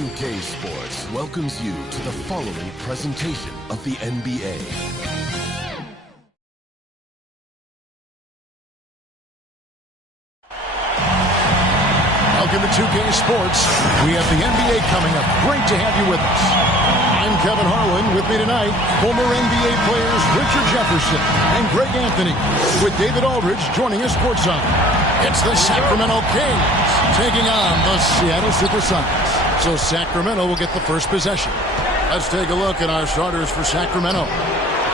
2K Sports welcomes you to the following presentation of the NBA. Welcome to 2K Sports. We have the NBA coming up. Great to have you with us. I'm Kevin Harlan. With me tonight, former NBA players Richard Jefferson and Greg Anthony, with David Aldridge joining us courtside. It's the Sacramento Kings taking on the Seattle Supersonics. So Sacramento will get the first possession. Let's take a look at our starters for Sacramento.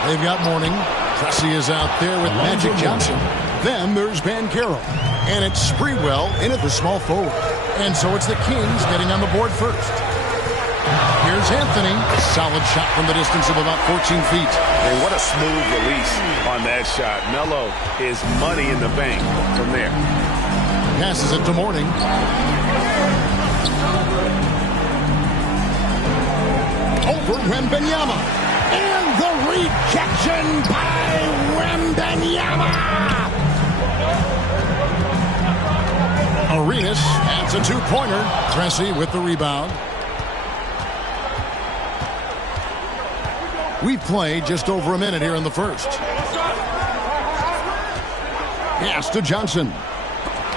They've got Mourning. Pressey is out there with Magic Johnson. Then there's Banchero. And it's Sprewell in at the small forward. And so it's the Kings getting on the board first. Here's Anthony. A solid shot from the distance of about 14 feet. And what a smooth release on that shot. Melo is money in the bank from there. Passes it to Mourning. Over Wembanyama. And the rejection by Wembanyama. Arenas adds a two-pointer. Pressey with the rebound. We've played just over a minute here in the first. Pass to Johnson.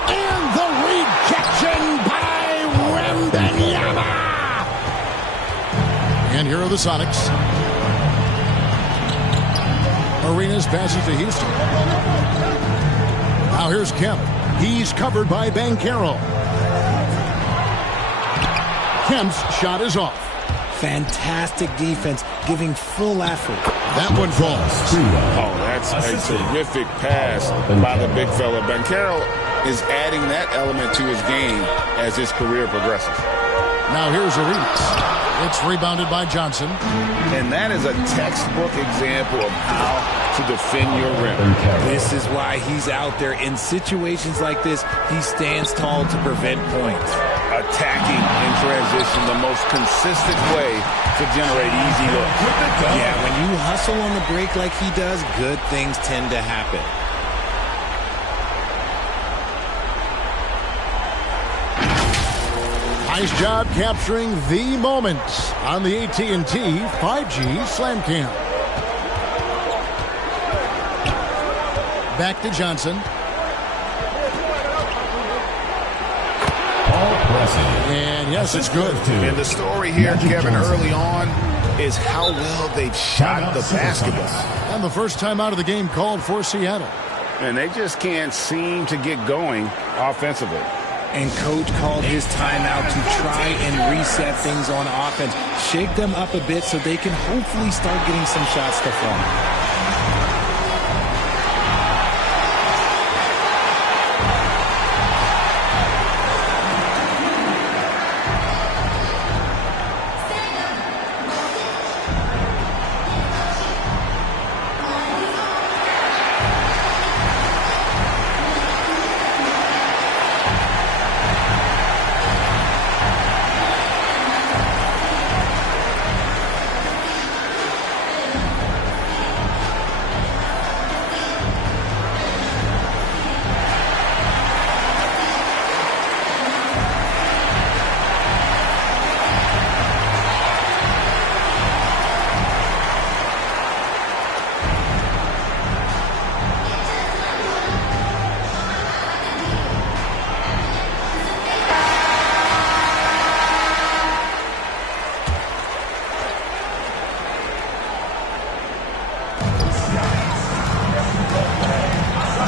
And the rejection by Wembanyama. And here are the Sonics. Arenas passes to Houston. Now here's Kemp. He's covered by Banchero. Kemp's shot is off. Fantastic defense, giving full effort. That one falls. Oh, that's a terrific pass by the big fella. Banchero is adding that element to his game as his career progresses. Now here's Arenas. It's rebounded by Johnson. And that is a textbook example of how to defend your rim. This is why he's out there. In situations like this, he stands tall to prevent points. Attacking in transition, the most consistent way to generate easy looks. Yeah, when you hustle on the break like he does, good things tend to happen. Nice job capturing the moment on the AT&T 5G Slam Cam. Back to Johnson. And yes, it's good. And the story here, Kevin, early on is how well they've shot the basketball. And the first time out of the game called for Seattle. And they just can't seem to get going offensively. And Coach called his timeout to try and reset things on offense. Shake them up a bit so they can hopefully start getting some shots to fall.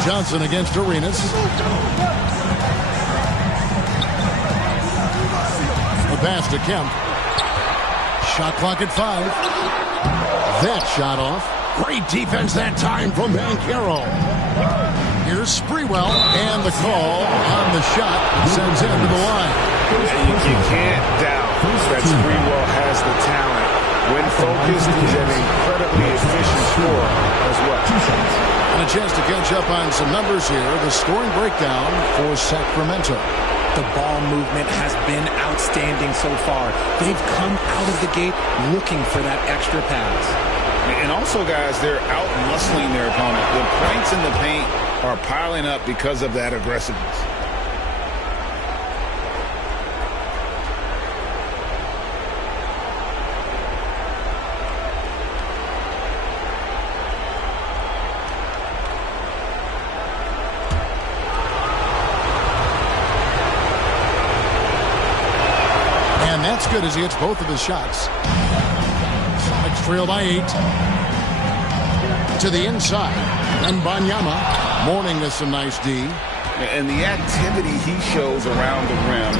Johnson against Arenas. The pass to Kemp. Shot clock at 5. That shot off. Great defense that time from Banchero. Here's Sprewell, and the call on the shot sends him to the line. You can't doubt that Sprewell has the talent. When focused, he's an incredibly efficient scorer as well. And a chance to catch up on some numbers here. The scoring breakdown for Sacramento. The ball movement has been outstanding so far. They've come out of the gate looking for that extra pass. And also, guys, they're out-muscling their opponent. The points in the paint are piling up because of that aggressiveness. good as he hits both of his shots. Sonics trail by 8. To the inside. And Banyama. Mourning with some nice D. And the activity he shows around the rim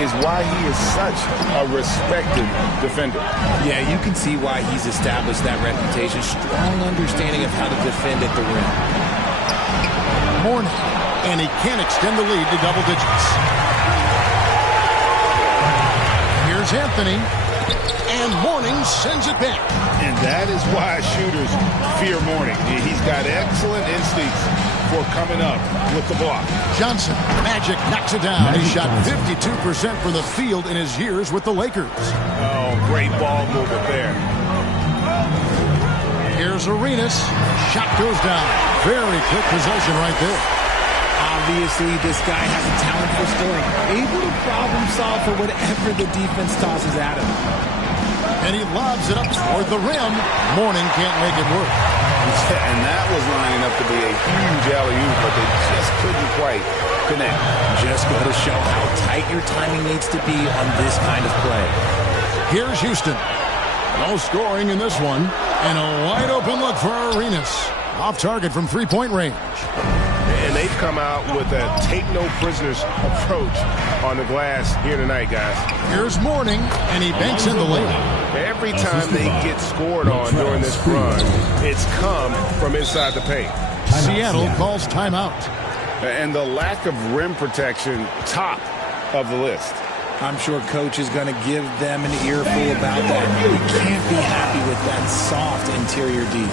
is why he is such a respected defender. Yeah, you can see why he's established that reputation. Strong understanding of how to defend at the rim. Mourning. And he can't extend the lead to double digits. Here's Anthony. And Mourning sends it back. And that is why shooters fear Mourning. He's got excellent instincts for coming up with the block. Johnson, Magic knocks it down. He shot 52% from the field in his years with the Lakers. Oh, great ball movement there. Here's Arenas. Shot goes down. Very quick possession right there. Obviously, this guy has a talent for scoring. Able to problem solve for whatever the defense tosses at him. And he lobs it up toward the rim. Mourning can't make it work. And that was lining up to be a huge alley-oop, but they just couldn't quite connect. Just go to show how tight your timing needs to be on this kind of play. Here's Houston. No scoring in this one. And a wide open look for Arenas. Off target from three-point range. And they've come out with a take-no-prisoners approach on the glass here tonight, guys. Here's Mourning, and he banks in the layup. Every time they get scored on during this run, it's come from inside the paint. Seattle calls timeout. And the lack of rim protection, top of the list. I'm sure coach is going to give them an earful about that. We can't be happy with that soft interior D.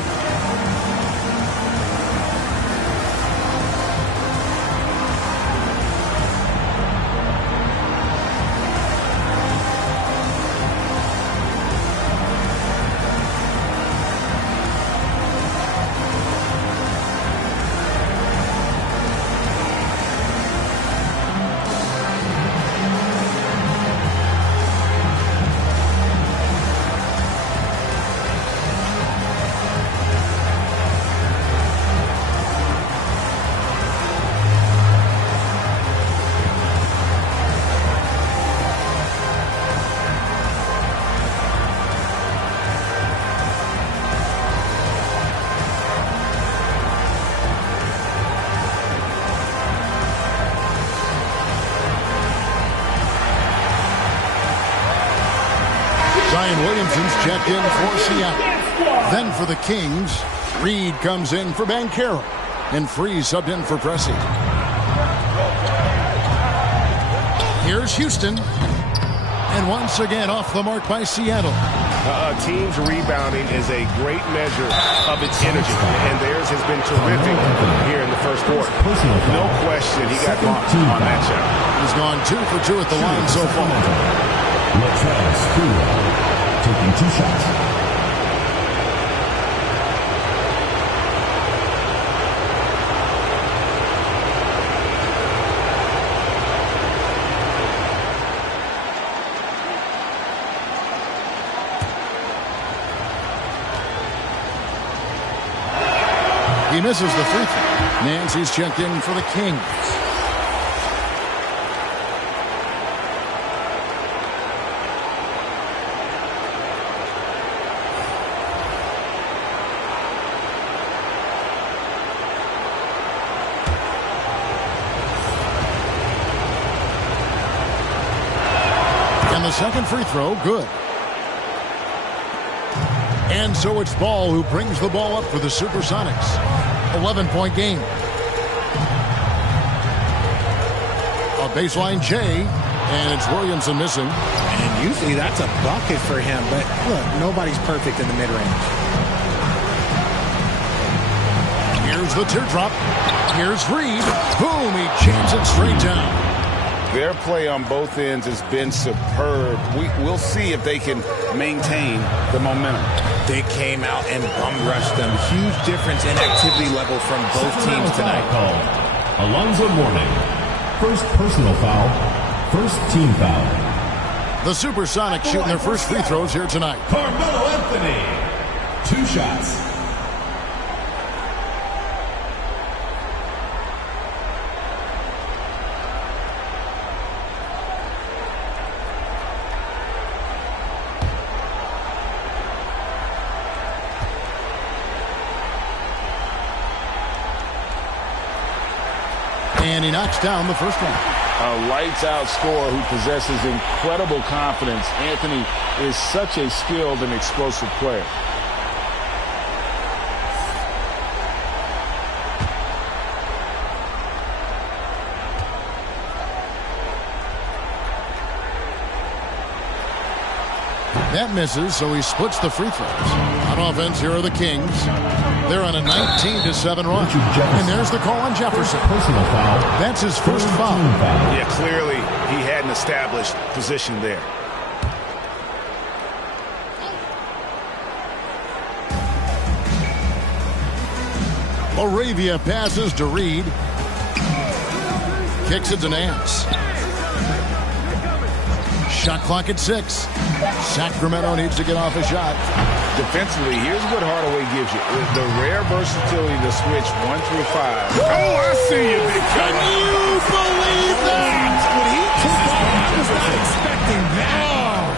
Zion Williamson's checked in for Seattle. Then for the Kings, Reed comes in for Banchero. And Freeze subbed in for Pressey. Here's Houston. And once again off the mark by Seattle. A team's rebounding is a great measure of its energy, and theirs has been terrific here in the first quarter. No question he got locked on that shot. He's gone 2 for 2 at the line so far. Taking 2 shots. He misses the free throw. Nancy's checked in for the Kings. And the second free throw, good. And so it's Ball who brings the ball up for the Supersonics. 11-point game. A baseline J, and it's Williamson missing. And usually that's a bucket for him, but look, nobody's perfect in the mid-range. Here's the teardrop. Here's Reed. Boom, he jams it straight down. Their play on both ends has been superb. We'll see if they can maintain the momentum. They came out and bum rushed them. Huge difference in activity level from both teams tonight. Called Alonzo Mourning. First personal foul. First team foul. The Supersonics shooting their first free throws here tonight. Carmelo Anthony. 2 shots. And he knocks down the first one. A lights-out scorer who possesses incredible confidence. Anthony is such a skilled and explosive player. That misses, so he splits the free throws. On offense, here are the Kings. They're on a 19-7 run. And there's the call on Jefferson. Personal foul. That's his first foul. Yeah, clearly he hadn't established position there. Moravia passes to Reed. Kicks it to Nance. Shot clock at 6. Sacramento needs to get off a shot. Defensively, here's what Hardaway gives you. The rare versatility to switch 1 through 5. Oh, I see you, big Can you believe that? When he took off, I was not expecting that.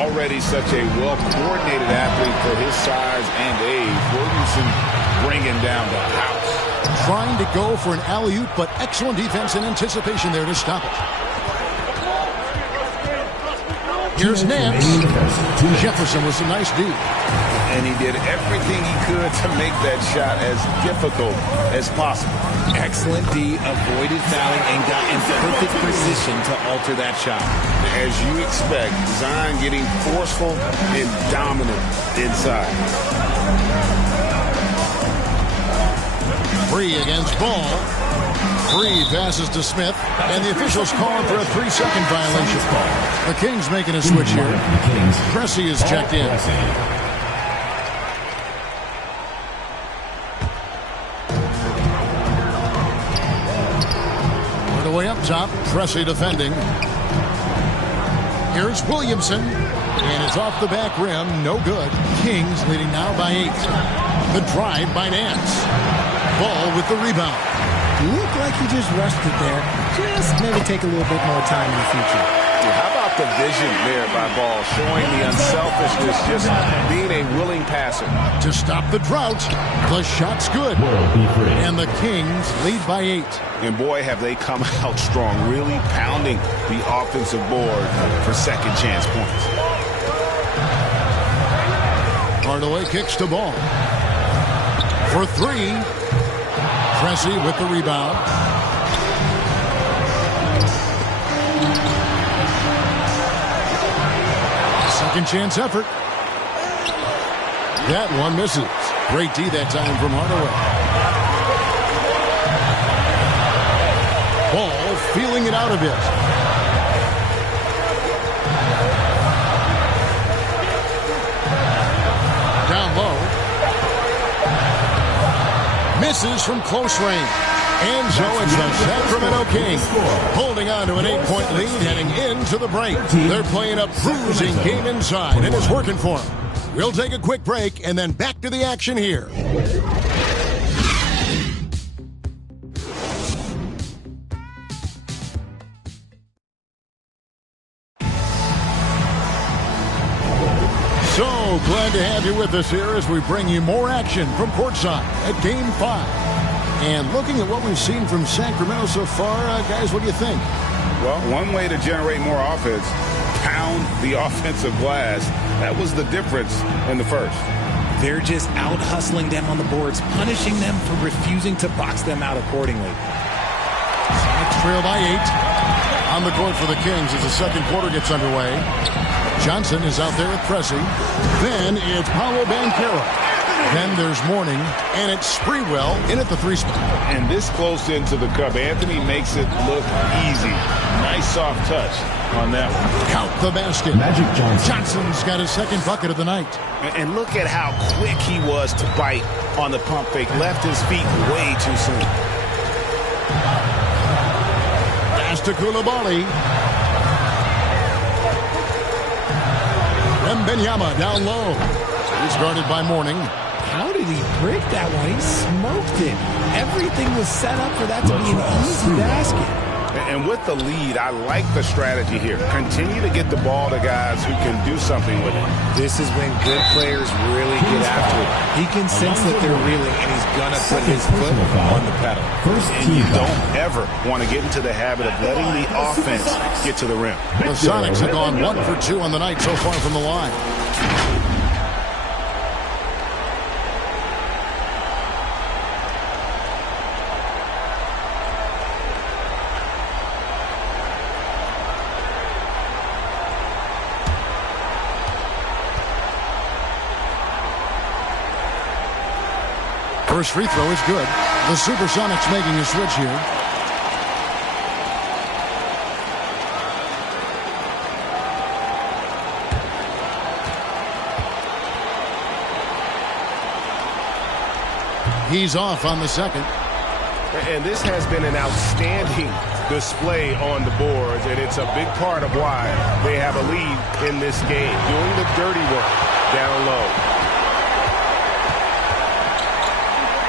Already such a well-coordinated athlete for his size and age. Williamson bringing down the house. Trying to go for an alley-oop, but excellent defense and anticipation there to stop it. Here's Nance. Jefferson with some nice D. And he did everything he could to make that shot as difficult as possible. Excellent D, avoided fouling, and got in perfect position to alter that shot. As you expect, Zion getting forceful and dominant inside. Free against Ball. Free passes to Smith, and the officials calling for a 3-second violation. The Kings making a switch here. Pressey is checked in. All the way up top, Pressey defending. Here's Williamson, and it's off the back rim, no good. Kings leading now by 8. The drive by Nance. Ball with the rebound. Looked like he just rushed it there. Just maybe take a little bit more time in the future. How about the vision there by Ball, showing the unselfishness, just being a willing passer. To stop the drought, the shot's good. And the Kings lead by 8. And boy, have they come out strong, really pounding the offensive board for second chance points. Hardaway kicks to Ball. For 3. Pressey with the rebound. Second chance effort. That one misses. Great D that time from Hardaway. Ball feeling it out a bit. Down low. Misses from close range. And so it's the Sacramento Kings holding on to an 8-point lead heading into the break. They're playing a bruising game inside, and it's working for them. We'll take a quick break and then back to the action here. So glad to have you with us here as we bring you more action from courtside at Game 5. And looking at what we've seen from Sacramento so far, guys, what do you think? Well, one way to generate more offense, pound the offensive glass. That was the difference in the first. They're just out hustling them on the boards, punishing them for refusing to box them out accordingly. Sonics trail by 8. On the court for the Kings as the second quarter gets underway. Johnson is out there with Pressey. Then it's Paolo Banchero. Then there's Mourning, and it's Sprewell in at the 3 spot. And this close into the cup, Anthony makes it look easy. Nice soft touch on that one. Count the basket. Magic Johnson. Johnson's got his second bucket of the night. And look at how quick he was to bite on the pump fake. Left his feet way too soon. Pass to Coulibaly. Wembanyama down low. He's guarded by Mourning. How did he break that one? He smoked it. Everything was set up for that to be an easy basket. And with the lead, I like the strategy here. Continue to get the ball to guys who can do something with it. This is when good players really get after it. He can sense that they're reeling, and he's going to put his foot on the pedal. And you don't ever want to get into the habit of letting the offense get to the rim. The Sonics have gone 1 for 2 on the night so far from the line. First free throw is good. The Supersonics making a switch here. He's off on the second. And this has been an outstanding display on the boards, and it's a big part of why they have a lead in this game, doing the dirty work down low.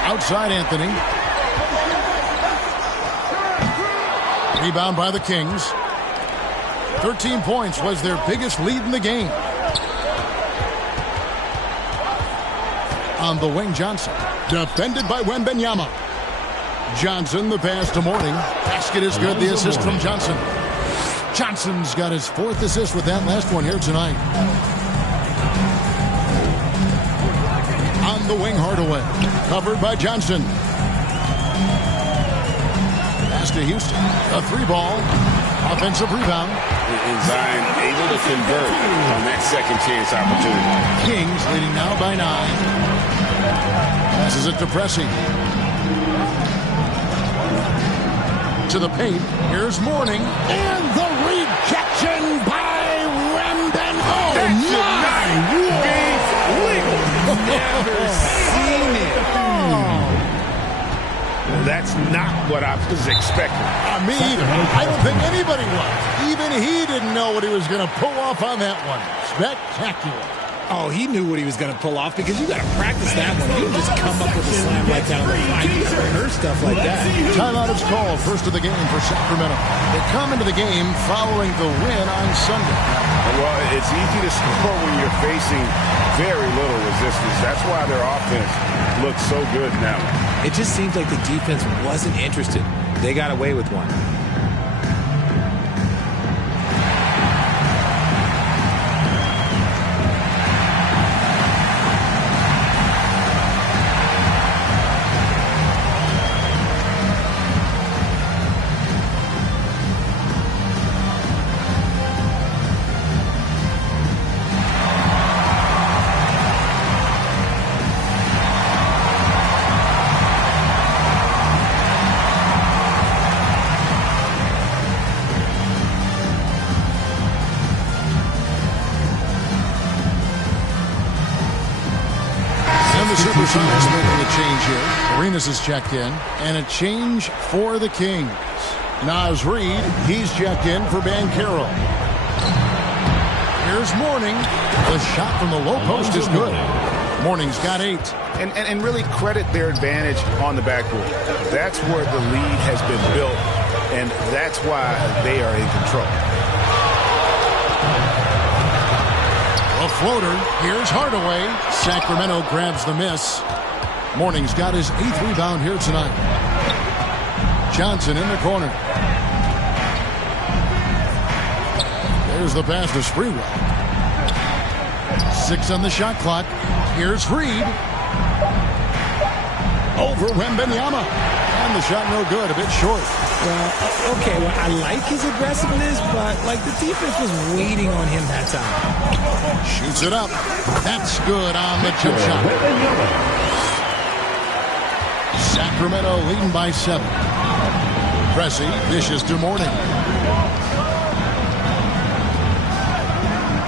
Outside Anthony. Rebound by the Kings. 13 points was their biggest lead in the game. On the wing, Johnson. Defended by Wembanyama. Johnson, the pass to Mourning. Basket is good. The assist from Johnson. Johnson's got his 4th assist with that last one here tonight. On the wing, Hardaway. Covered by Johnson. Pass to Houston. A 3-ball. Offensive rebound. Zion able to convert on that second chance opportunity. Kings leading now by 9. Passes it to Pressing. To the paint. Here's Mourning. And the rejection by Wembanyama. That should not be legal. Never seen it. That's not what I was expecting. Me either. I don't think anybody was. Even he didn't know what he was going to pull off on that one. Spectacular. Oh, he knew what he was going to pull off because you got to practice that one. You just come up with a slam right down the line. You got to rehearse stuff like that. Timeout is called. First of the game for Sacramento. They come into the game following the win on Sunday. Well, it's easy to score when you're facing very little resistance. That's why their offense looks so good now. It just seems like the defense wasn't interested. They got away with one. Supersonics making a change here. Arenas is checked in. And a change for the Kings. Naz Reid, he's checked in for Banchero. Here's Mourning. The shot from the low post is good. Mourning's got 8. And really credit their advantage on the backboard. That's where the lead has been built, and that's why they are in control. A floater. Here's Hardaway. Sacramento grabs the miss. Mourning's got his 8th rebound here tonight. Johnson in the corner. There's the pass to Sprewell. 6 on the shot clock. Here's Reid. Over Wembanyama. And the shot no good. A bit short. Okay, well, I like his aggressiveness, but, like, the defense was waiting on him that time. Shoots it up. That's good on the jump shot. Sacramento leading by 7. Pressey dishes to Mourning.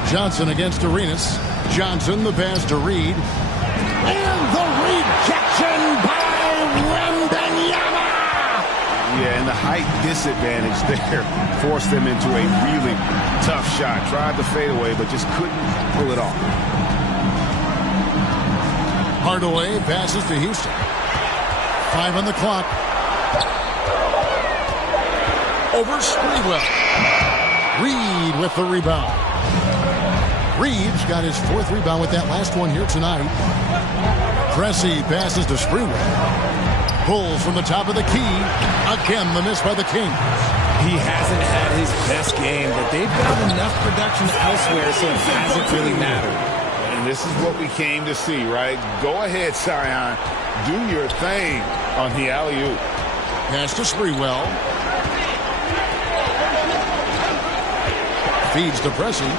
Johnson against Arenas. Johnson, the pass to Reid. And the rejection by Wembanyama. Yeah, and the height disadvantage there forced them into a really tough shot. Tried to fade away, but just couldn't pull it off. Hardaway passes to Houston. 5 on the clock. over Sprewell. Reed with the rebound. Reed's got his 4th rebound with that last one here tonight. Cressy passes to Sprewell. Pulls from the top of the key. Again, the miss by the Kings. He hasn't had his best game, but they've got enough production elsewhere, so it hasn't really mattered. And this is what we came to see, right? Go ahead, Sion. Do your thing on the alley-oop. Pass to Sprewell. Feeds to Pressey.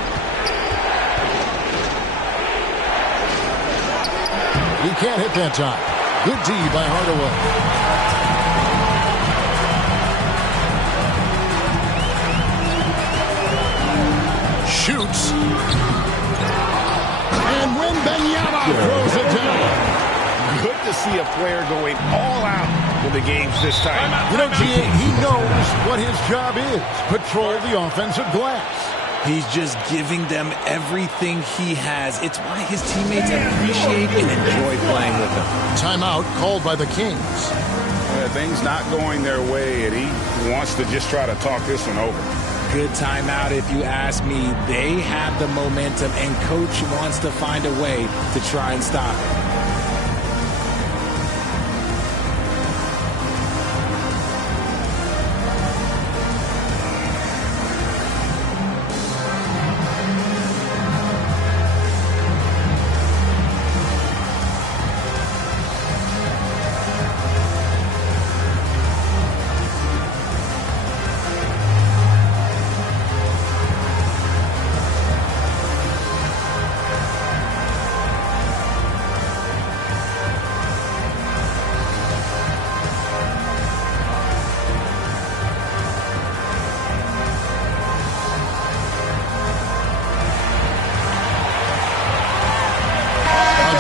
He can't hit that time. Good D by Hardaway. Shoots. And Wembanyama throws it down. Good to see a player going all out in the games this time. You know, GA, he knows what his job is. Patrol the offensive glass. He's just giving them everything he has. It's why his teammates appreciate and enjoy playing with him. Timeout called by the Kings. Things not going their way, and he wants to just try to talk this one over. Good timeout if you ask me. They have the momentum, and Coach wants to find a way to try and stop it.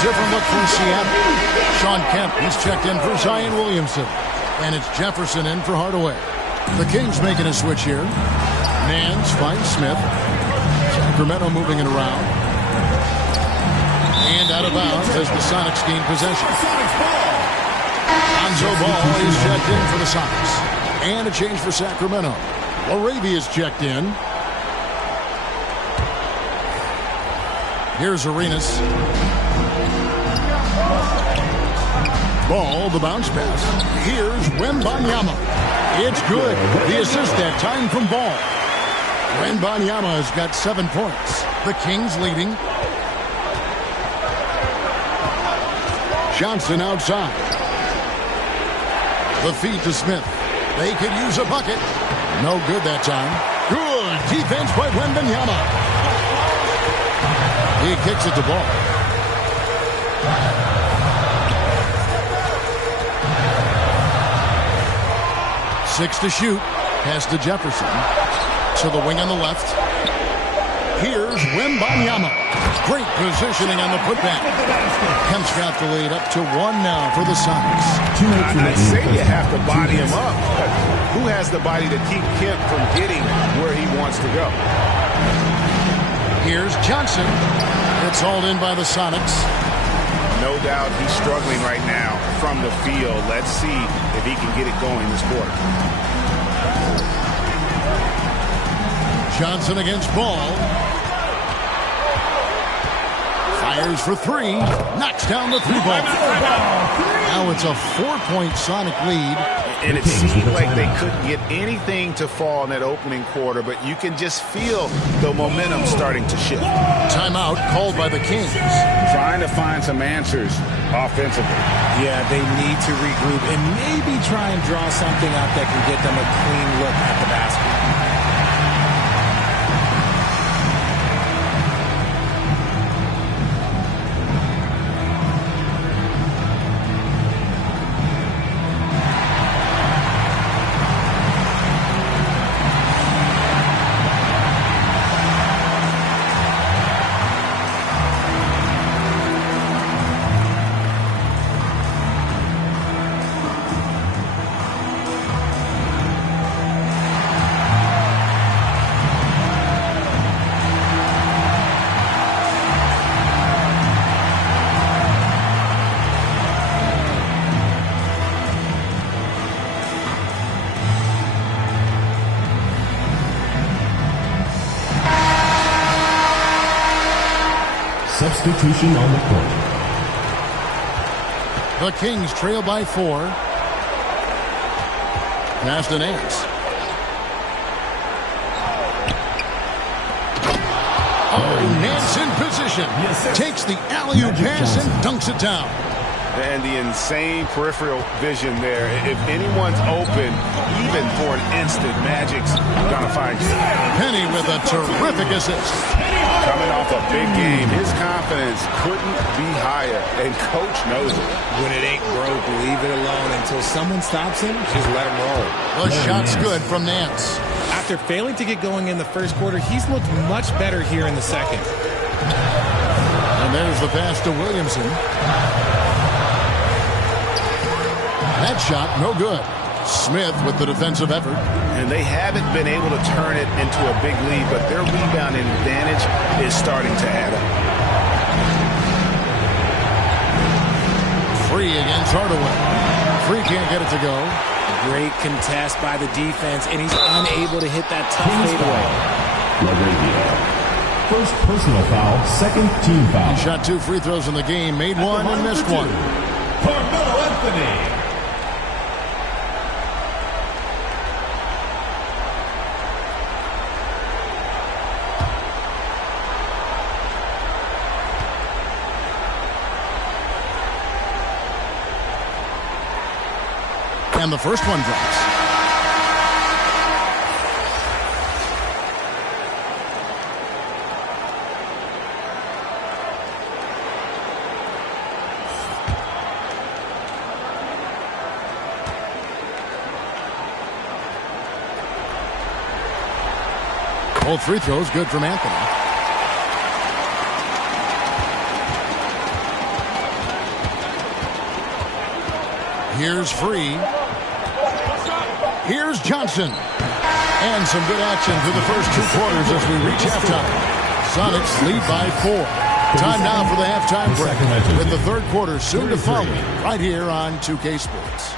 Different look from Seattle. Sean Kemp, he's checked in for Zion Williamson. And it's Jefferson in for Hardaway. The Kings making a switch here. Nance finds Smith. Sacramento moving it around. And out of bounds as the Sonics gain possession. Lonzo Ball is checked in for the Sonics. And a change for Sacramento. Laravia is checked in. Here's Arenas. Ball, the bounce pass. Here's Wembanyama. It's good. The assist that time from Ball. Wembanyama has got 7 points. The Kings leading. Johnson outside. The feed to Smith. They could use a bucket. No good that time. Good defense by Wembanyama. He kicks it to Ball. 6 to shoot. Pass to Jefferson. To the wing on the left. Here's Wembanyama. Great positioning on the putback. Kemp's got the lead up to 1 now for the Sonics. I'd say you have to body him up, but who has the body to keep Kemp from getting where he wants to go? Here's Johnson. It's hauled in by the Sonics. No doubt he's struggling right now from the field. Let's see if he can get it going this quarter. Johnson against Ball. Fires for 3. Knocks down the 3-ball. Now it's a 4-point Sonic lead. And it seemed like they couldn't get anything to fall in that opening quarter, but you can just feel the momentum starting to shift. Timeout called by the Kings. Trying to find some answers offensively. Yeah, they need to regroup and maybe try and draw something up that can get them a clean look at the basket. substitution on the court. The Kings trail by 4. Pass to Nance. Oh, Nance in position. Takes the alley-oop pass and dunks it down. And the insane peripheral vision there. If anyone's open, even for an instant, Magic's going to find you. Penny with a terrific assist. Coming off a big game, his confidence couldn't be higher, and Coach knows it. When it ain't broke, leave it alone. Until someone stops him, just let him roll. The shot's good from Nance. After failing to get going in the first quarter, he's looked much better here in the second. And there's the pass to Williamson. That shot, no good. Smith with the defensive effort. And they haven't been able to turn it into a big lead, but their rebounding advantage is starting to add up. Free against Hardaway. Free can't get it to go. Great contest by the defense, and he's unable to hit that tough fadeaway. First personal foul, second team foul. He shot 2 free throws in the game, made one and missed one. Carmelo Anthony. And the first one drops. Both free throws good from Anthony. Here's Free. Here's Johnson. And some good action through the first 2 quarters as we reach halftime. Sonics lead by 4. Time now for the halftime break, with the third quarter soon to follow right here on 2K Sports.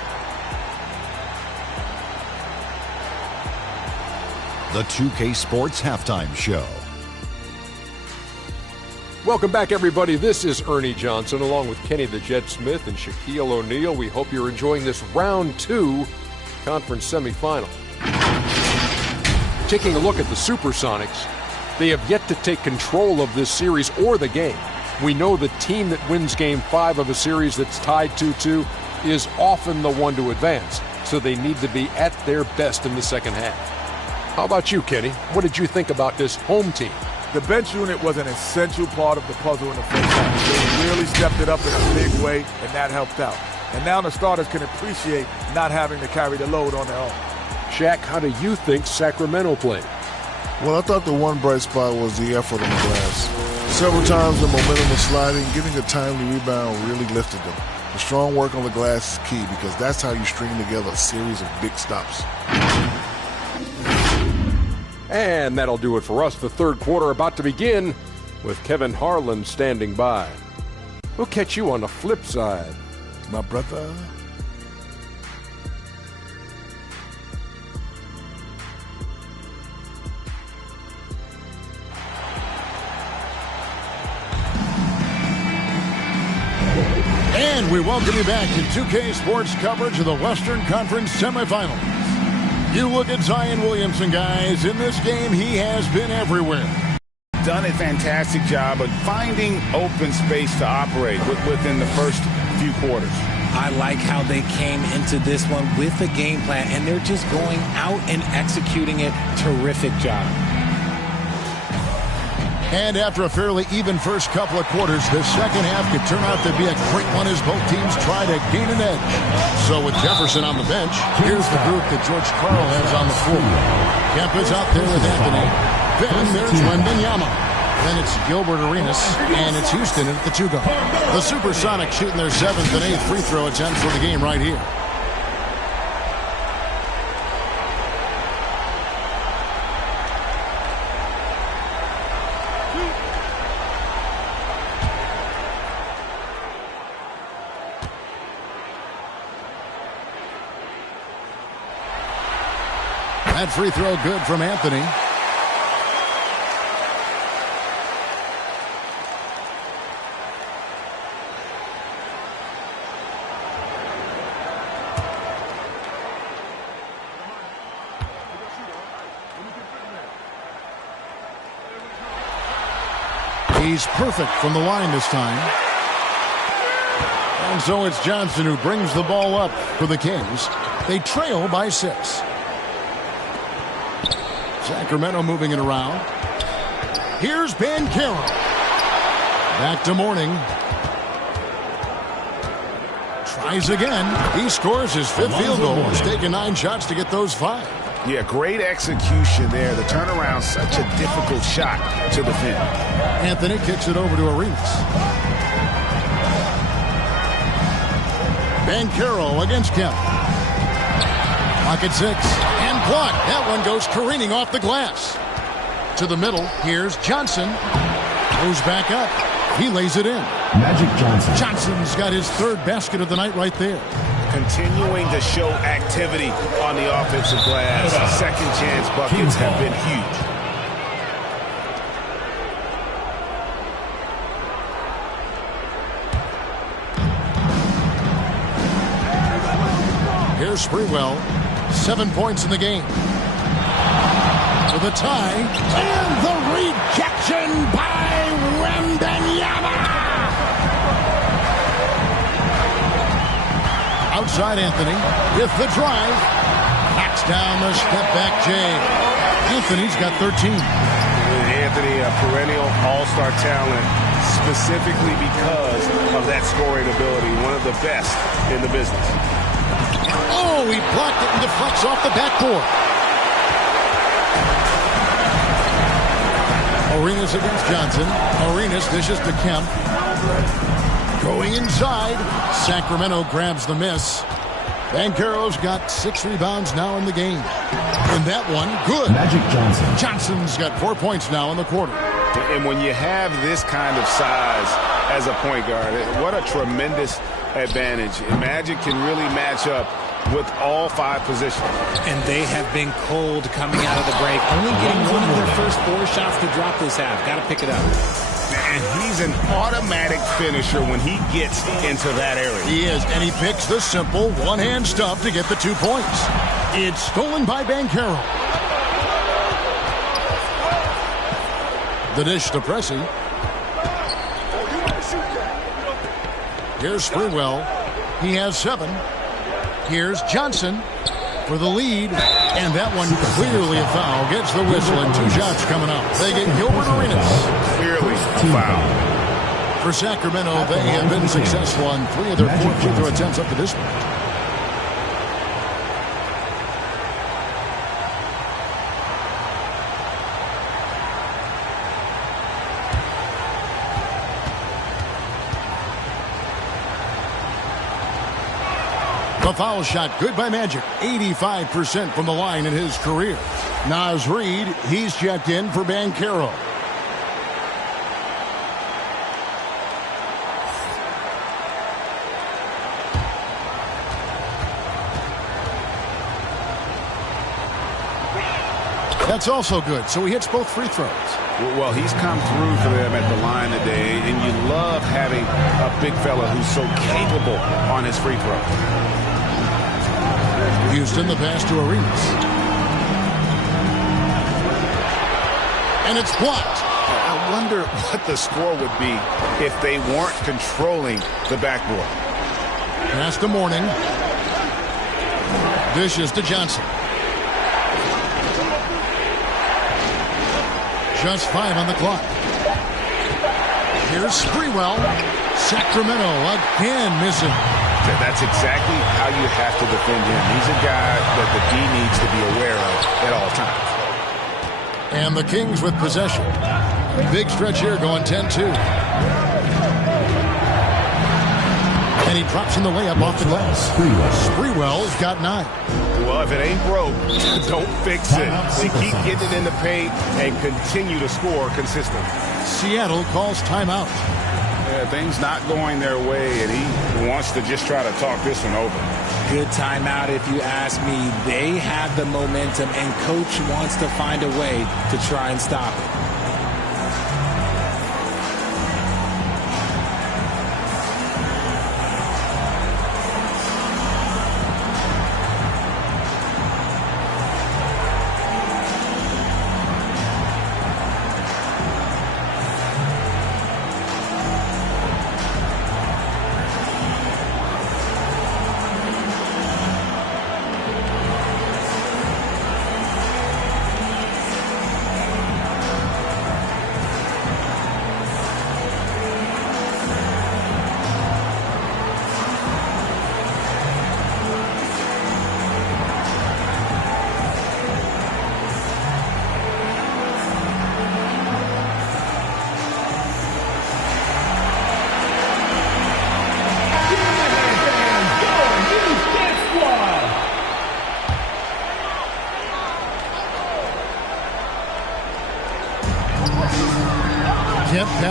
The 2K Sports Halftime Show. Welcome back, everybody. This is Ernie Johnson along with Kenny the Jet Smith and Shaquille O'Neal. We hope you're enjoying this round 2 conference semifinal. Taking a look at the Supersonics, they have yet to take control of this series or the game. We know the team that wins game 5 of a series that's tied 2-2 is often the one to advance, so they need to be at their best in the second half. How about you, Kenny? What did you think about this home team? The bench unit was an essential part of the puzzle in the first half. They really stepped it up in a big way, and that helped out. And now the starters can appreciate not having to carry the load on their own. Shaq, how do you think Sacramento played? Well, I thought the one bright spot was the effort on the glass. Several times the momentum was sliding, getting a timely rebound really lifted them. The strong work on the glass is key because that's how you string together a series of big stops. And that'll do it for us. The third quarter about to begin with Kevin Harlan standing by. We'll catch you on the flip side. My brother. And we welcome you back to 2K Sports coverage of the Western Conference semifinals. You look at Zion Williamson, guys. In this game, he has been everywhere. Done a fantastic job of finding open space to operate within the first few quarters. I like how they came into this one with a game plan, and they're just going out and executing it. Terrific job. And after a fairly even first couple of quarters, the second half could turn out to be a great one as both teams try to gain an edge. So with Jefferson on the bench, here's the group that George Karl has on the floor. Kemp is out there with Anthony. Then there's Wembanyama. Then it's Gilbert Arenas, and it's Houston at the 2-guard. The Supersonics shooting their 7th and 8th free throw attempts for the game right here. That free throw good from Anthony. He's perfect from the line this time. And so it's Johnson who brings the ball up for the Kings. They trail by 6. Sacramento moving it around. Here's Banchero. Back to Mourning. Tries again. He scores his 5th field goal. He's taken 9 shots to get those 5. Yeah, great execution there. The turnaround, such a difficult shot to defend. Anthony kicks it over to Arenas. Banchero against Kemp. Pocket 6. And blocked. That one goes careening off the glass. To the middle. Here's Johnson. Goes back up. He lays it in. Magic Johnson. Johnson's got his 3rd basket of the night right there. Continuing to show activity on the offensive glass. Second chance buckets have been huge. Here's Sprewell. 7 points in the game. For the tie. And the rejection by Wembanyama. Outside Anthony with the drive. Knocks down the step-back J. Anthony's got 13. Anthony, a perennial all-star talent, specifically because of that scoring ability. One of the best in the business. Oh, he blocked it and deflects off the backboard. Arenas against Johnson. Arenas dishes to Kemp. Going inside. Sacramento grabs the miss. Banchero's got 6 rebounds now in the game. And that one, good. Magic Johnson. Johnson's got 4 points now in the quarter. And when you have this kind of size as a point guard, what a tremendous advantage. Magic can really match up with all 5 positions. And they have been cold coming out of the break. Only getting one of their first 4 shots to drop this half. Got to pick it up. And he's an automatic finisher when he gets into that area. He is, and he picks the simple one-hand stuff to get the 2 points. It's stolen by Banchero. The dish to Pressey. Here's Sprewell. He has 7. Here's Johnson for the lead. And that one clearly a foul. Gets the whistle and 2 shots coming up. They get Gilbert Arenas. Clearly a foul. For Sacramento, they have been successful on 3 of their 4 free throw attempts up to this point. The foul shot good by Magic. 85% from the line in his career. Naz Reid, he's checked in for Banchero. That's also good, so he hits both free throws. Well, he's come through for them at the line today, and you love having a big fella who's so capable on his free throw. Houston, the pass to Arenas. And it's blocked. I wonder what the score would be if they weren't controlling the backboard. Pass to Mourning. Dishes to Johnson. Just 5 on the clock. Here's Sprewell. Sacramento again missing. That's exactly how you have to defend him. He's a guy that the D needs to be aware of at all times. And the Kings with possession. Big stretch here going 10-2. And he drops in the layup off the glass. Sprewell's got 9. Well, if it ain't broke, don't fix it. They keep getting it in the paint and continue to score consistently. Seattle calls timeout. Yeah, things not going their way, and he wants to just try to talk this one over. Good timeout if you ask me. They have the momentum, and Coach wants to find a way to try and stop it.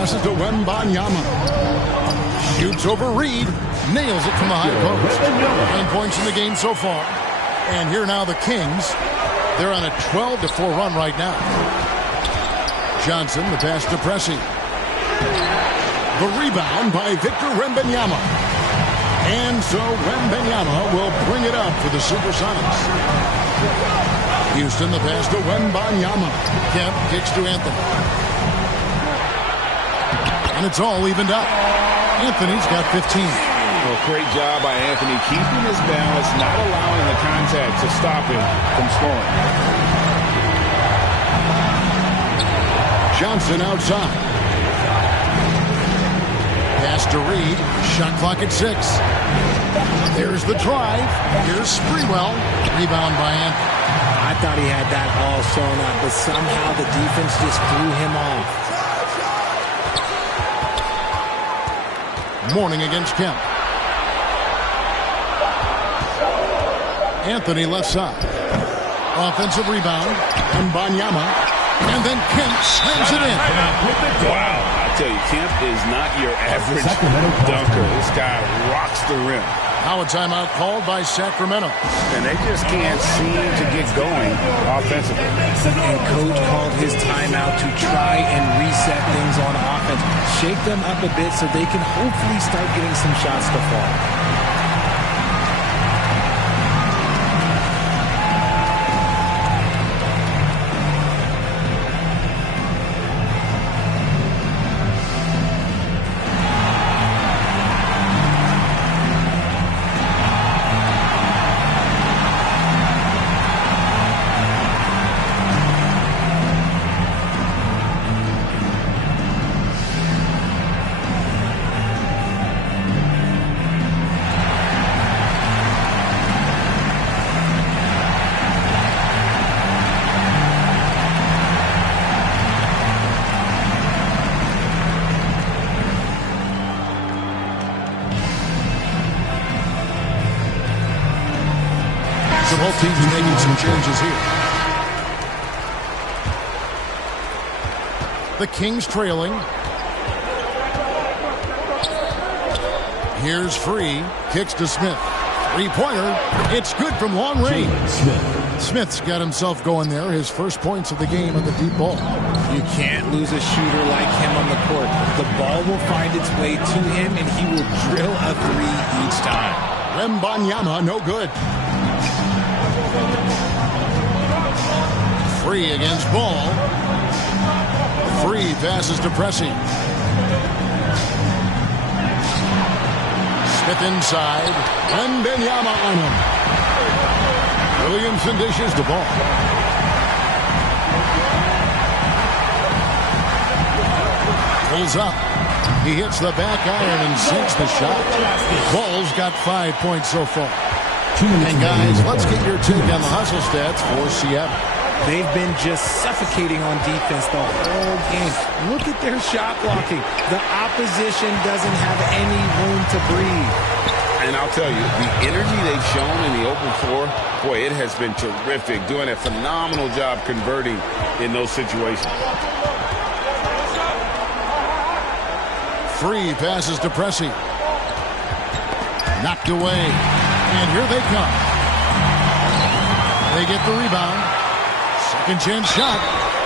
passes to Wembanyama. Shoots over Reed. Nails it from the high post. 9 points in the game so far. And here now the Kings. They're on a 12-4 run right now. Johnson, the pass to Pressey. The rebound by Victor Wembanyama. And so Wembanyama will bring it up for the Supersonics. Houston, the pass to Wembanyama. Kemp kicks to Anthony. And it's all evened up. Anthony's got 15. Well, great job by Anthony keeping his balance, not allowing the contact to stop him from scoring. Johnson outside. Pass to Reed. Shot clock at 6. There's the drive. Here's Sprewell. Rebound by Anthony. I thought he had that all sewn up, but somehow the defense just threw him off. Mourning against Kemp. Anthony left side. Offensive rebound. Wembanyama. And then Kemp slams it in. Wow. I tell you, Kemp is not your average dunker. This guy rocks the rim. Now a timeout called by Sacramento. And they just can't seem to get going offensively. And coach called his timeout to try and reset things on offense. Shake them up a bit so they can hopefully start getting some shots to fall. Both teams making some changes here. The Kings trailing. Here's Free. Kicks to Smith. Three-pointer. It's good from long range. Smith's got himself going there. His first points of the game on the deep ball. You can't lose a shooter like him on the court. The ball will find its way to him, and he will drill a three each time. Wembanyama, no good. Free against Ball. Free passes to Pressey. Smith inside. Wembanyama on him. Williamson dishes the ball. Pulls up. He hits the back iron and sinks the shot. Ball's got 5 points so far. And guys, let's get your take on the hustle stats for Seattle. They've been just suffocating on defense the whole game. Look at their shot blocking. The opposition doesn't have any room to breathe. And I'll tell you, the energy they've shown in the open floor, boy, it has been terrific. Doing a phenomenal job converting in those situations. Free passes to Pressey. Knocked away. And here they come. They get the rebound. Second chance shot.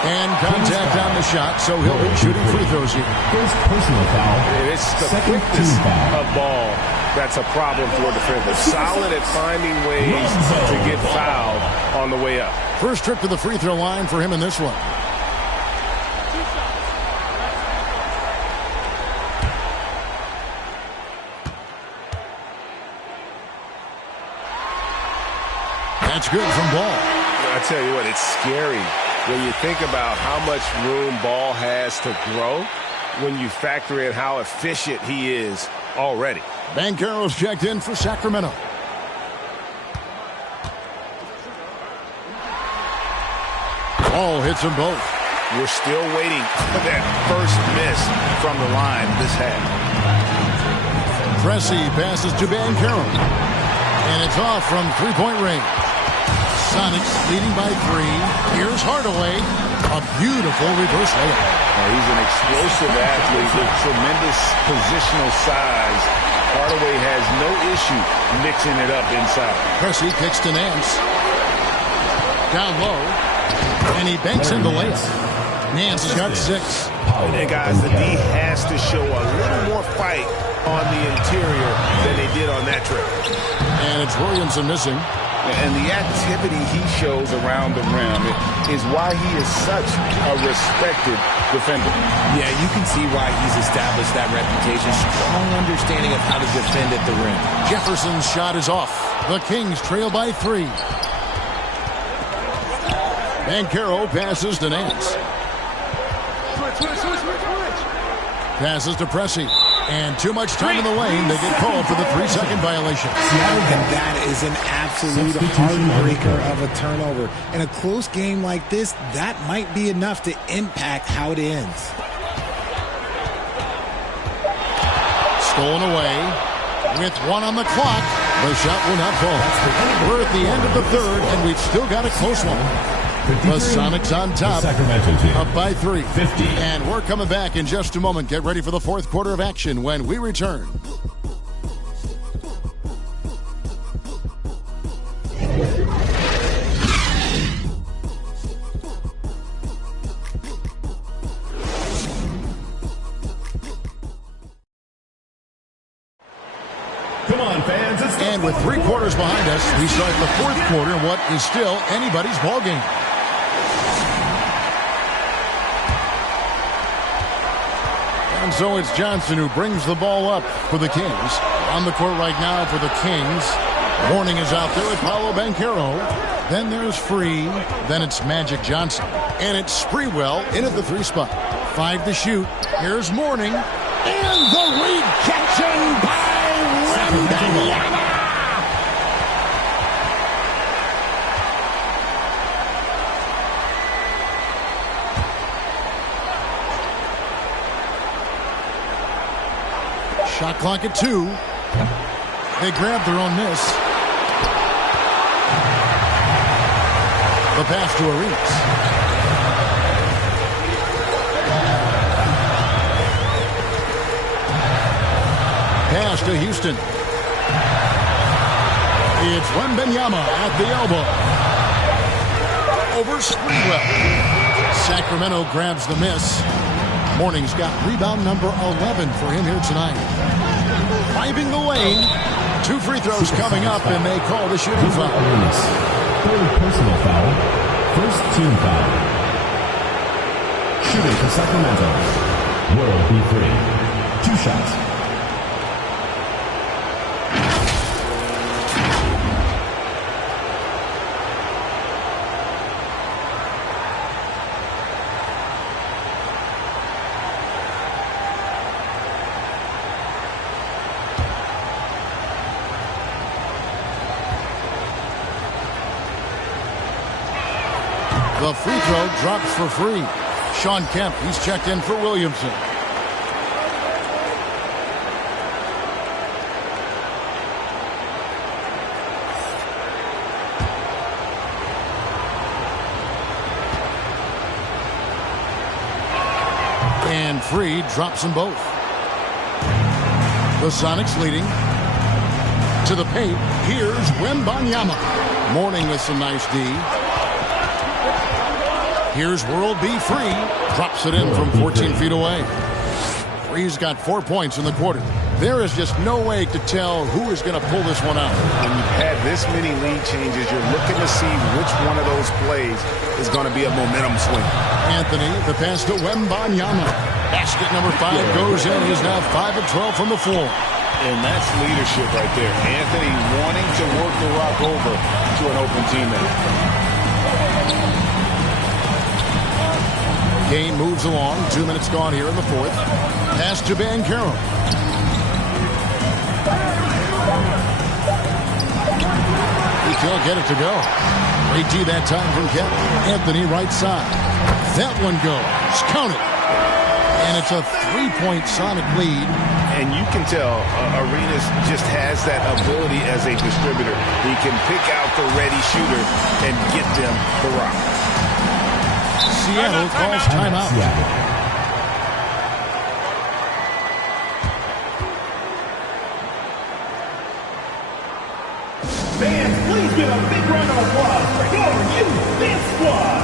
And contact on the shot, so he'll be shooting free throws here. First personal foul. It's the quickness of ball that's a problem for defenders. Solid at finding ways to get fouled on the way up. First trip to the free throw line for him in this one. That's good from Ball. I tell you what, it's scary when you think about how much room Ball has to grow when you factor in how efficient he is already. Banchero's checked in for Sacramento. Ball hits them both. We're still waiting for that first miss from the line this half. Pressey passes to Banchero. And it's off from three-point range. Sonics leading by 3. Here's Hardaway. A beautiful reverse layup. He's an explosive athlete with tremendous positional size. Hardaway has no issue mixing it up inside. Pressey kicks to Nance. Down low. And he banks in the layup. Nance has got 6. And guys, the D has to show a little more fight on the interior than they did on that trip. And it's Williamson missing. And the activity he shows around the rim is why he is such a respected defender. Yeah, you can see why he's established that reputation. Strong understanding of how to defend at the rim. Jefferson's shot is off. The Kings trail by 3. Banchero passes to Nance. Passes to Pressey. And too much time in the lane. They get called for the 3-second violation. And that is an absolute heartbreaker of a turnover. In a close game like this, that might be enough to impact how it ends. Stolen away. With 1 on the clock, the shot will not fall. We're at the end of the third, and we've still got a close one. The Sonics on top, up by 3. 50. And we're coming back in just a moment. Get ready for the fourth quarter of action when we return. Come on, fans. And with 3 quarters behind us, we start the fourth quarter in what is still anybody's ballgame. And so it's Johnson who brings the ball up for the Kings. On the court right now for the Kings. Warning is out there at Paolo Banchero. Then there's Free. Then it's Magic Johnson. And it's Sprewell in at the 3 spot. 5 to shoot. Here's Mourning. And the rejection by Wembanyama. Shot clock at 2. They grab their own miss. The pass to Arenas. Pass to Houston. It's Wembanyama at the elbow. Over Sprewell. Sacramento grabs the miss. Mourning's got rebound number 11 for him here tonight. Driving the lane. 2 free throws coming up, and they call the shooting foul. Third personal foul. First team foul. Shooting for Sacramento. Will be free. 2 shots. The free throw drops for Free. Sean Kemp, he's checked in for Williamson. And Free drops them both. The Sonics leading. To the paint, here's Wembanyama. Mourning with some nice D. Here's World B. Free. Drops it in from 14 feet away. Free's got 4 points in the quarter. There is just no way to tell who is going to pull this one out. When you've had this many lead changes, you're looking to see which one of those plays is going to be a momentum swing. Anthony, the pass to Wembanyama. Basket number 5 goes in. He's now 5 of 12 from the floor. And that's leadership right there. Anthony wanting to work the rock over to an open teammate. Game moves along. 2 minutes gone here in the fourth. Pass to Banchero. He can't get it to go. Great D that time from Kevin. Anthony right side. That one goes. Count it. And it's a 3-point Sonic lead. And you can tell Arenas just has that ability as a distributor. He can pick out the ready shooter and get them the rock. Seattle calls timeout. Fans, please give a big round of applause for your youth dance squad.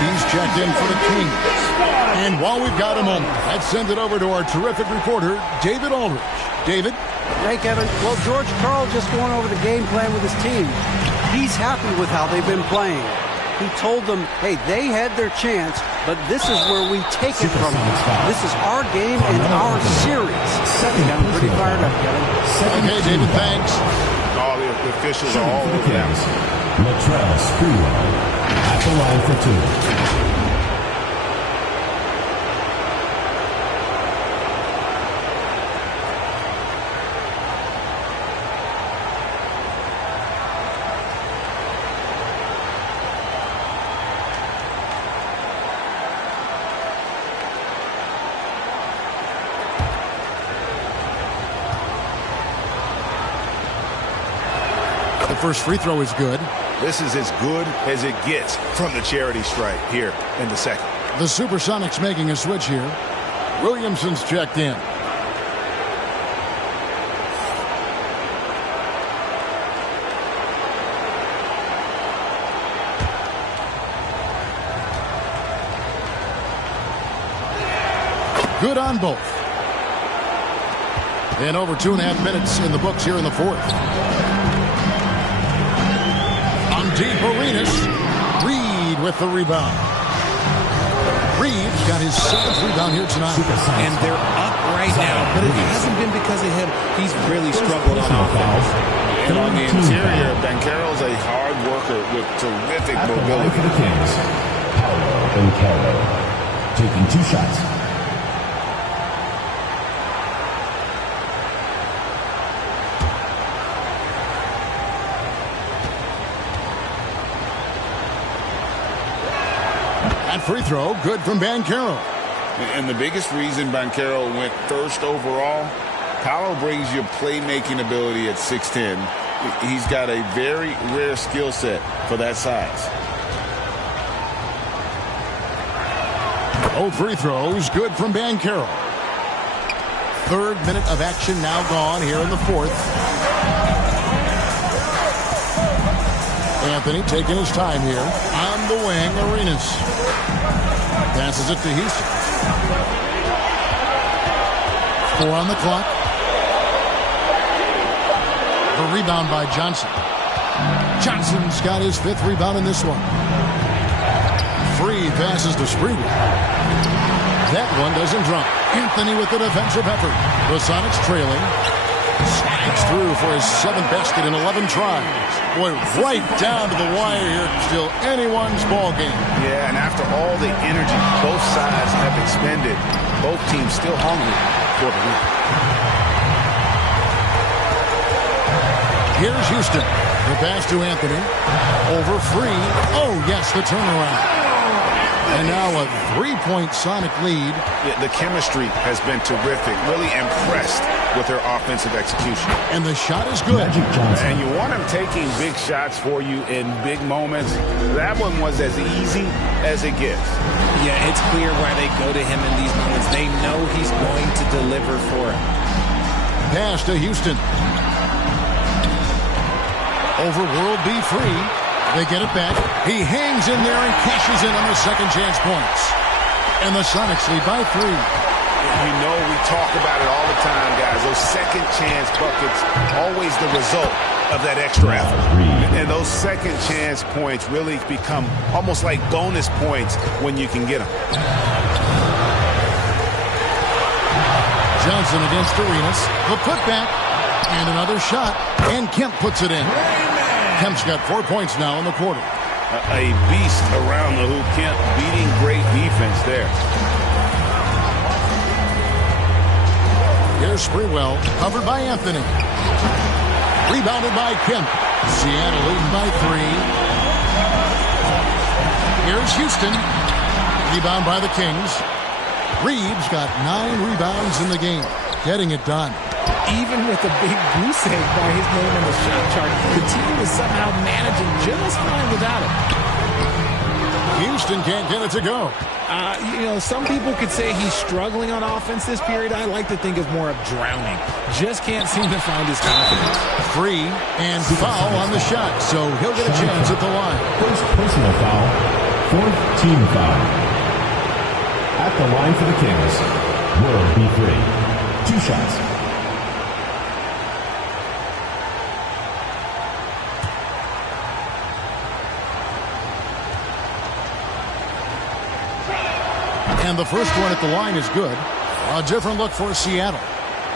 He's checked in for the Kings. And while we've got a moment, let's send it over to our terrific reporter, David Aldridge. David? Hey, Kevin. Well, George Karl just going over the game plan with his team. He's happy with how they've been playing. He told them, hey, they had their chance, but this is where we take it from them. This is our game and our series. I'm pretty fired up, Kevin. Okay, David, thanks. All the officials are all over that. Latrell Sprewell at the line for two. The first free throw is good. This is as good as it gets from the charity stripe here in the second. The Supersonics making a switch here. Williamson's checked in. Good on both. And over 2.5 minutes in the books here in the fourth. On deep, Arenas. Reed with the rebound. Reed's got his 7th rebound here tonight. And they're up right now, but it hasn't been because of him. He's really struggled on offense. And on the interior, Banchero's a hard worker with terrific mobility. For the Kings, Paolo Banchero taking 2 shots. That free throw, good from Banchero. And the biggest reason Banchero went first overall, Paolo brings you playmaking ability at 6'10". He's got a very rare skill set for that size. Oh, free throws, good from Banchero. 3rd minute of action now gone here in the fourth. Anthony taking his time here. On the wing, Arenas. Passes it to Houston. 4 on the clock. The rebound by Johnson. Johnson's got his 5th rebound in this one. Free passes to Sprewell. That one doesn't drop. Anthony with the defensive effort. The Sonics trailing. Slides through for his 7th basket in 11 tries. Boy, right down to the wire here. Still anyone's ball game. Yeah, and after all the energy both sides have expended, both teams still hungry for the win. Here's Houston. The pass to Anthony. Over free. Oh, yes, the turnaround. And now a 3-point Sonic lead. Yeah, the chemistry has been terrific. Really impressed with their offensive execution. And the shot is good. And you want him taking big shots for you in big moments. That one was as easy as it gets. Yeah, it's clear why they go to him in these moments. They know he's going to deliver for him. Pass to Houston. Over World B free. They get it back. He hangs in there and cashes in on the second chance points. And the Sonics lead by 3. You know, we talk about it all the time, guys. Those second chance buckets, always the result of that extra effort. And those second chance points really become almost like bonus points when you can get them. Johnson against Arenas. The putback. And another shot. And Kemp puts it in. Kemp's got 4 points now in the quarter. A beast around the hoop. Kemp beating great defense there. Here's Sprewell. Covered by Anthony. Rebounded by Kemp. Seattle leading by 3. Here's Houston. Rebound by the Kings. Reeves got 9 rebounds in the game. Getting it done. Even with a big goose egg by his name on the shot chart, the team is somehow managing just fine without it. Houston can't get it to go. You know, some people could say he's struggling on offense this period. I like to think of more of drowning. Just can't seem to find his confidence. 3 and foul on the shot, so he'll get a chance at the line. First personal foul, 4th team foul. At the line for the Kings, will be 3. 2 shots. And the first one at the line is good. A different look for Seattle.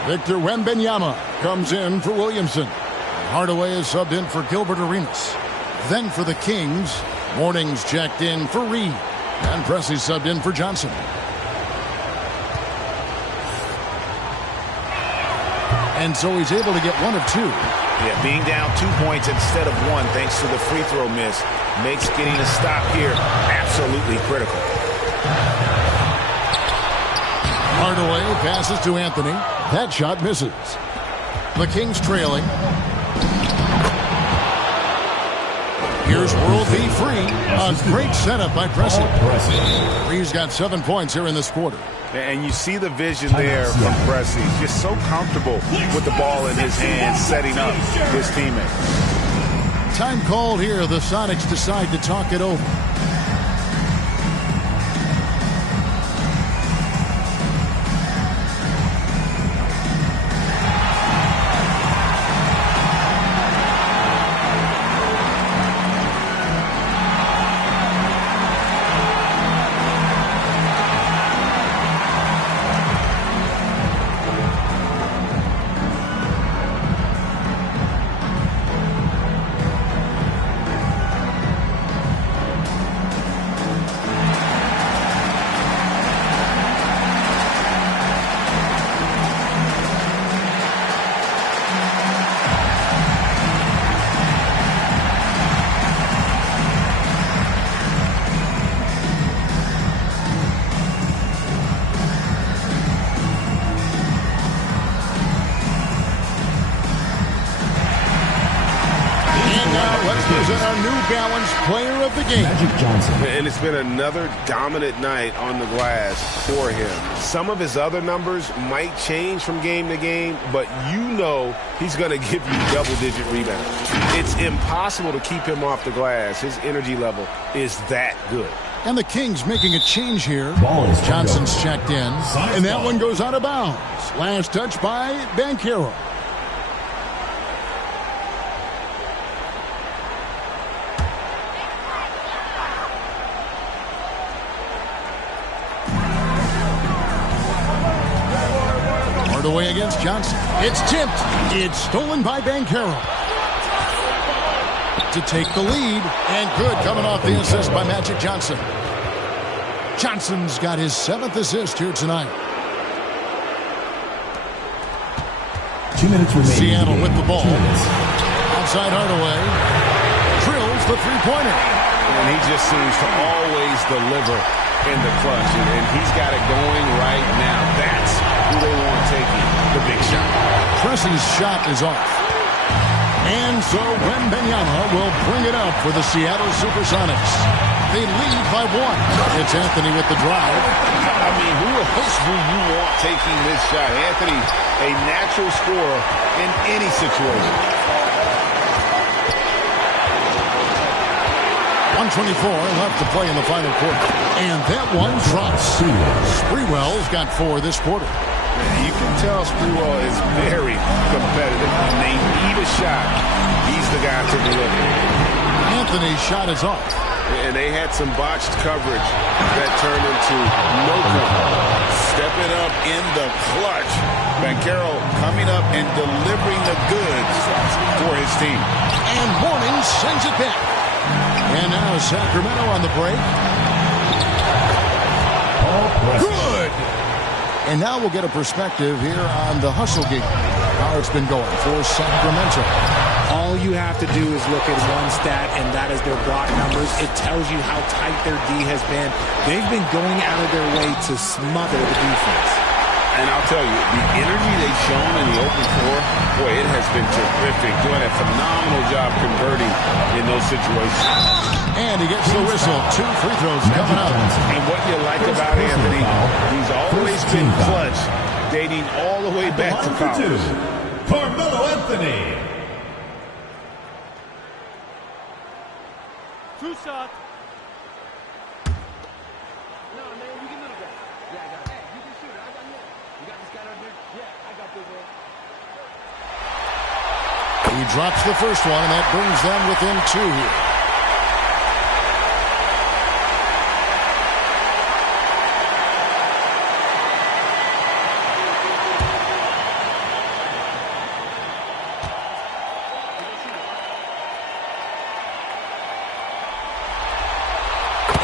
Victor Wembanyama comes in for Williamson. Hardaway is subbed in for Gilbert Arenas. Then for the Kings, Mornings checked in for Reed. And Pressey subbed in for Johnson. And so he's able to get 1 of 2. Yeah, being down 2 points instead of 1 thanks to the free throw miss makes getting a stop here absolutely critical. Hardaway passes to Anthony. That shot misses. The Kings trailing. Here's World V Free. A great setup by Pressey. Free's got 7 points here in this quarter. And you see the vision there from Pressey. Just so comfortable with the ball in his hands, setting up his teammate. Time called here. The Sonics decide to talk it over. Our New Balance player of the game, Magic Johnson. And it's been another dominant night on the glass for him. Some of his other numbers might change from game to game, but you know he's going to give you double-digit rebounds. It's impossible to keep him off the glass. His energy level is that good. And the Kings making a change here. Johnson's checked in, and that one goes out of bounds. Last touch by Banchero. Away against Johnson. It's tipped. It's stolen by Banchero. To take the lead. And good coming off the assist by Magic Johnson. Johnson's got his 7th assist here tonight. 2 minutes remaining. Seattle with the ball. Outside Hardaway. Drills the three-pointer. And he just seems to always deliver in the clutch. And he's got it going right now. That's who they want taking the big shot. Pressey's shot is off. And so Wembanyama will bring it up for the Seattle Supersonics. They lead by 1. It's Anthony with the drive. I mean, who else do you want taking this shot? Anthony, a natural scorer in any situation. 1:24 left to play in the final quarter. And that one drops. Sprewell's got 4 this quarter. You can tell Sprewell is very competitive. When they need a shot, he's the guy to deliver. Anthony's shot is off. And they had some botched coverage that turned into no coverage. Stepping up in the clutch. Banchero coming up and delivering the goods for his team. And Mourning sends it back. And now Sacramento on the break. Good! And now we'll get a perspective here on the hustle game. How it's been going for Sacramento. All you have to do is look at one stat, and that is their block numbers. It tells you how tight their D has been. They've been going out of their way to smother the defense. And I'll tell you, the energy they've shown in the open floor, boy, it has been terrific. Doing a phenomenal job converting in those situations. And he gets the whistle. 2 free throws coming up. And what you like about Anthony, he's always been clutch, dating all the way back to college. Carmelo Anthony. 2 shots. No, man, you can do that. Yeah, I got it. Hey, you can shoot it. I got it. You got this guy right there? Yeah, I got this one. He drops the first one, and that brings them within 2 here.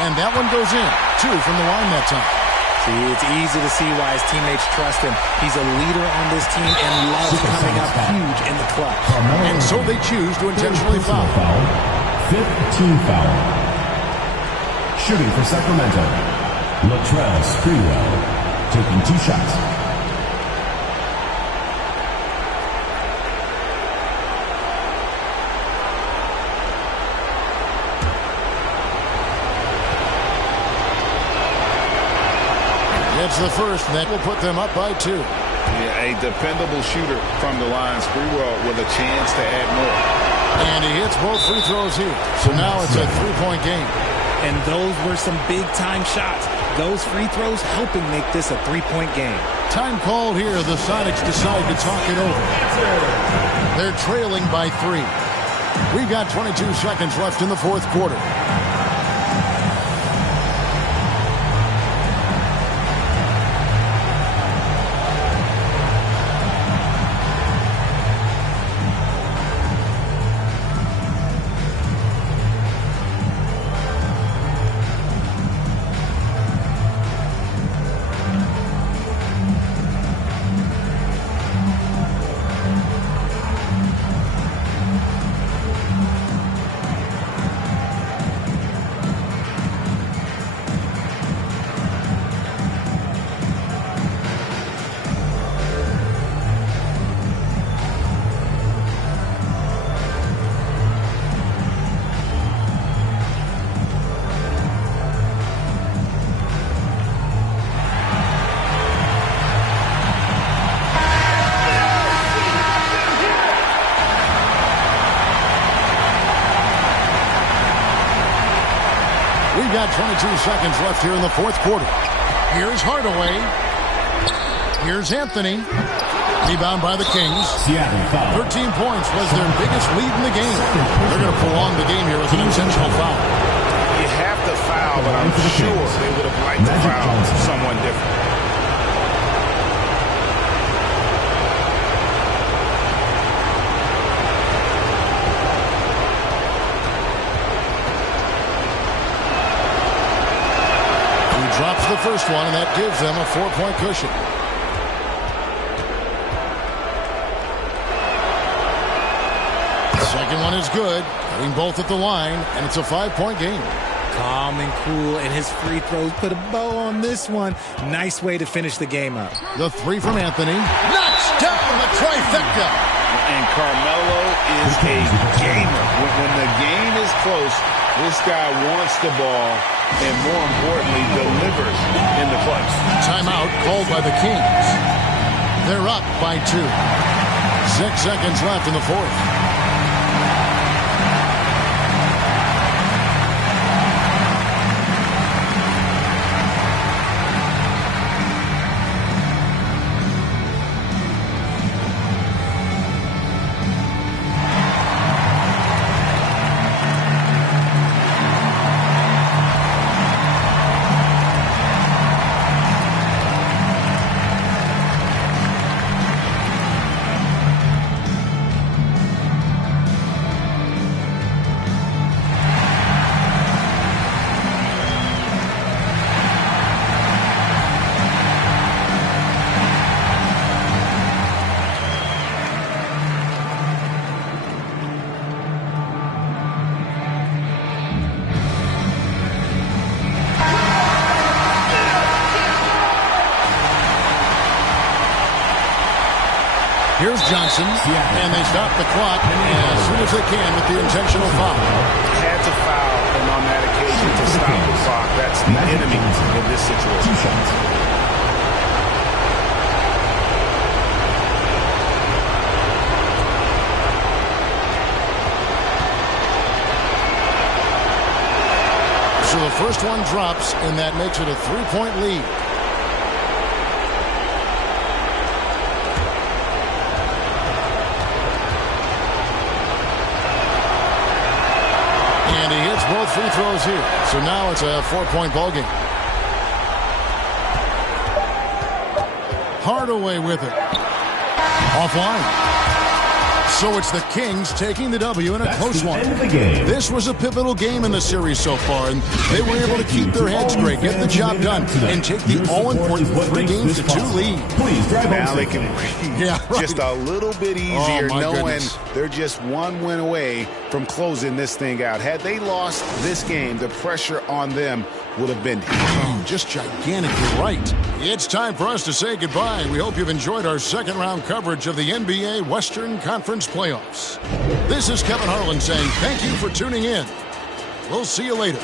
And that one goes in. 2 from the line that time. See, it's easy to see why his teammates trust him. He's a leader on this team and loves coming up huge in the clutch. And so they choose to intentionally foul. 5th team foul. Shooting for Sacramento, Latrell Sprewell, taking 2 shots. It's the first, and that will put them up by 2. Yeah, a dependable shooter from the line. Sprewell with a chance to add more. And he hits both free throws here. So now it's a 3-point game. And those were some big-time shots. Those free throws helping make this a 3-point game. Time called here. The Sonics decide to talk it over. They're trailing by 3. We've got 22 seconds left in the 4th quarter. We've got 22 seconds left here in the 4th quarter. Here's Hardaway. Here's Anthony. Rebound by the Kings. 13 points was their biggest lead in the game. They're going to prolong the game here with an intentional foul. You have to foul, but I'm sure they would have liked to foul someone different. Drops the first one, and that gives them a 4-point cushion. The second one is good, hitting both at the line, and it's a 5-point game. Calm and cool, and his free throws put a bow on this one. Nice way to finish the game up. The 3 from Anthony. Knocks down the trifecta. And Carmelo is a gamer. When the game is close, this guy wants the ball and, more importantly, delivers in the clutch. Timeout called by the Kings. They're up by 2. 6 seconds left in the 4th. Here's Johnson, and they stop the clock as soon as they can with the intentional foul. Had to foul, and on that occasion to stop the clock. That's the enemy in this situation. 2 shots. So the first one drops, and that makes it a 3-point lead. And he hits both free throws here. So now it's a 4-point ball game. Hardaway with it. Offline. So it's the Kings taking the W in a close one. This was a pivotal game in the series so far, and they were able to keep their heads straight, get the job done, and take the all-important 3-2 lead. Now they can breathe just a little bit easier, knowing they're just one win away from closing this thing out. Had they lost this game, the pressure on them would have been just gigantic. You're right. It's time for us to say goodbye. We hope you've enjoyed our second-round coverage of the NBA Western Conference playoffs. This is Kevin Harlan saying thank you for tuning in. We'll see you later.